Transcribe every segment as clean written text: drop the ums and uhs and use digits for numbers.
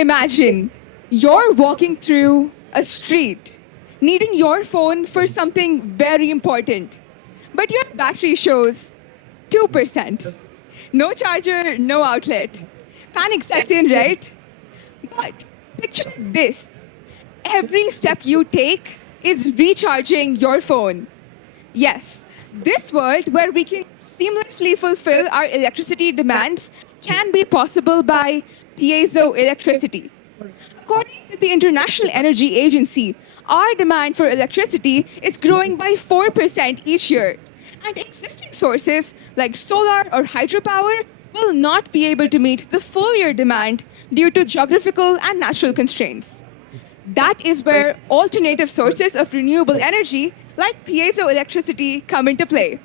Imagine you're walking through a street needing your phone for something very important, but your battery shows 2%. No charger, no outlet. Panic sets in, right? But picture this, every step you take is recharging your phone. Yes, this world where we can seamlessly fulfill our electricity demands can be possible by piezoelectricity. According to the International Energy Agency, our demand for electricity is growing by 4% each year. And existing sources like solar or hydropower will not be able to meet the full year demand due to geographical and natural constraints. That is where alternative sources of renewable energy like piezoelectricity come into play.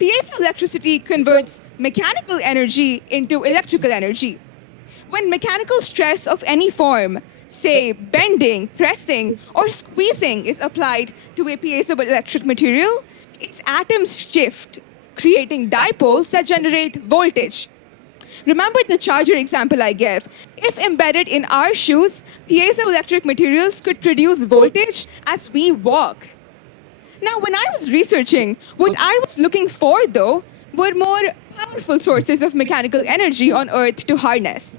Piezoelectricity converts mechanical energy into electrical energy. When mechanical stress of any form, say bending, pressing, or squeezing, is applied to a piezoelectric material, its atoms shift, creating dipoles that generate voltage. Remember the charger example I gave. If embedded in our shoes, piezoelectric materials could produce voltage as we walk. Now, when I was researching, what I was looking for, though, were more powerful sources of mechanical energy on Earth to harness.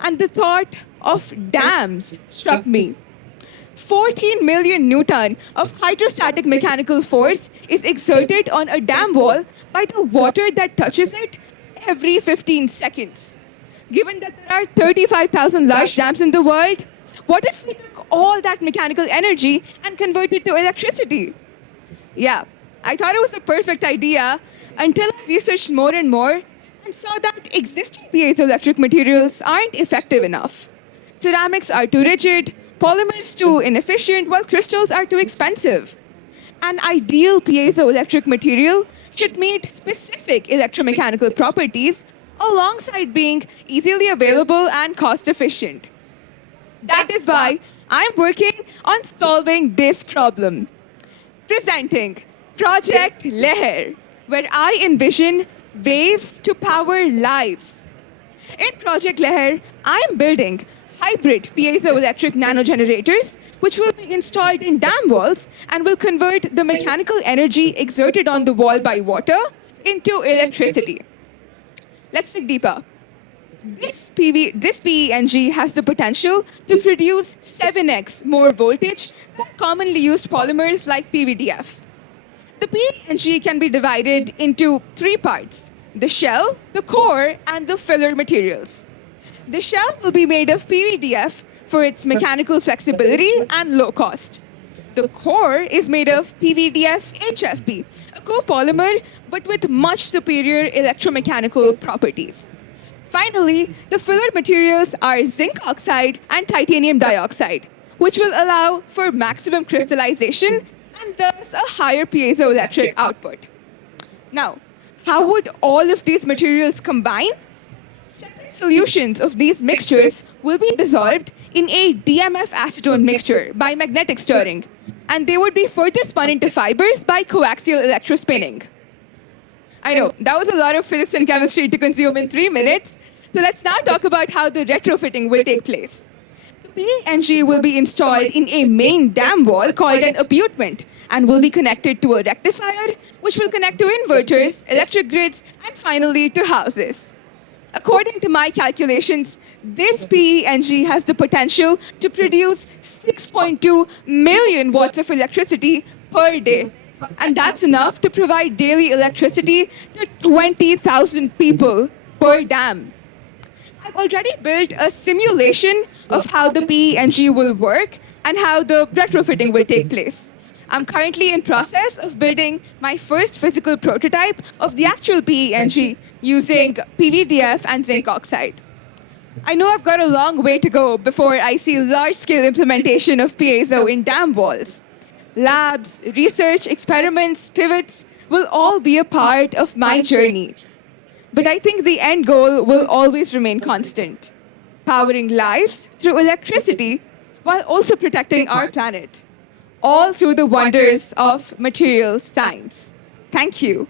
And the thought of dams struck me. 14 million Newton of hydrostatic mechanical force is exerted on a dam wall by the water that touches it every 15 seconds. Given that there are 35,000 large dams in the world, what if we took all that mechanical energy and converted it to electricity? Yeah, I thought it was a perfect idea until I researched more and more and saw that existing piezoelectric materials aren't effective enough. Ceramics are too rigid, polymers too inefficient, while crystals are too expensive. An ideal piezoelectric material should meet specific electromechanical properties alongside being easily available and cost efficient. That is why I'm working on solving this problem. Presenting Project Leher, where I envision waves to power lives. In Project Leher, I'm building hybrid piezoelectric nanogenerators, which will be installed in dam walls and will convert the mechanical energy exerted on the wall by water into electricity. Let's dig deeper. This PENG has the potential to produce 7x more voltage than commonly used polymers like PVDF. The PENG can be divided into three parts: the shell, the core, and the filler materials. The shell will be made of PVDF for its mechanical flexibility and low cost. The core is made of PVDF HFP, a copolymer but with much superior electromechanical properties. Finally, the filler materials are zinc oxide and titanium dioxide, which will allow for maximum crystallization and thus a higher piezoelectric output. Now, how would all of these materials combine? Separate solutions of these mixtures will be dissolved in a DMF acetone mixture by magnetic stirring, and they would be further spun into fibers by coaxial electrospinning. I know, that was a lot of physics and chemistry to consume in 3 minutes, so let's now talk about how the retrofitting will take place. The PENG will be installed in a main dam wall called an abutment and will be connected to a rectifier, which will connect to inverters, electric grids, and finally to houses. According to my calculations, this PENG has the potential to produce 6.2 million watts of electricity per day. And that's enough to provide daily electricity to 20,000 people per dam. I've already built a simulation of how the PENG will work and how the retrofitting will take place. I'm currently in process of building my first physical prototype of the actual PENG using PVDF and zinc oxide. I know I've got a long way to go before I see large-scale implementation of piezo in dam walls. Labs, research, experiments, pivots will all be a part of my journey. But I think the end goal will always remain constant: powering lives through electricity while also protecting our planet, all through the wonders of material science. Thank you.